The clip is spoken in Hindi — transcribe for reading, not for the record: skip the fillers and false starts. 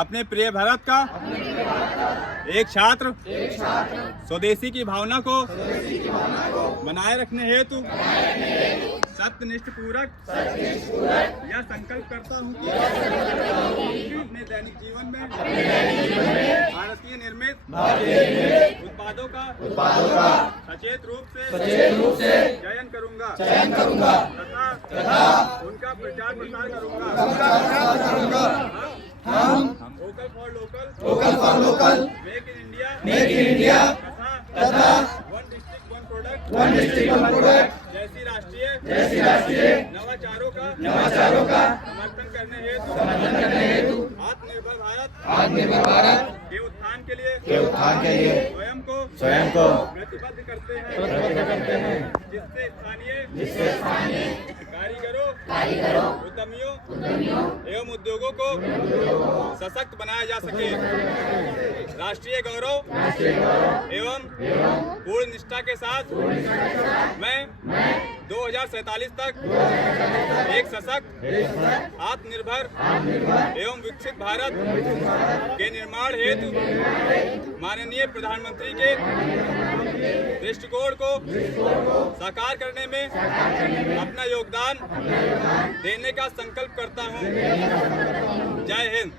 अपने प्रिय भारत का एक छात्र स्वदेशी की भावना को बनाए रखने हेतु सत्यनिष्ठ पूर्वक यह संकल्प करता हूँ कि अपने दैनिक जीवन में भारतीय निर्मित उत्पादों का सचेत रूप से चयन करूँगा तथा उनका प्रचार प्रसार करूँगा। हम vocal for local, make in India तथा वन डिस्ट्रिक्ट वन प्रोडक्ट जैसी राष्ट्रीय नवाचारों का समर्थन करने हेतु आत्मनिर्भर भारत के उत्थान के लिए स्वयं को प्रतिबद्ध करते हैं, जिससे स्थानीय कारीगरों उद्यमियों एवं उद्योगों को सशक्त बनाया जा सके। राष्ट्रीय गौरव एवं पूर्ण निष्ठा के साथ मैं 2047 तक एक सशक्त आत्मनिर्भर एवं विकसित भारत के निर्माण हेतु माननीय प्रधानमंत्री के दृष्टिकोण को साकार करने में अपना योगदान देने का संकल्प करता हूं। जय हिंद।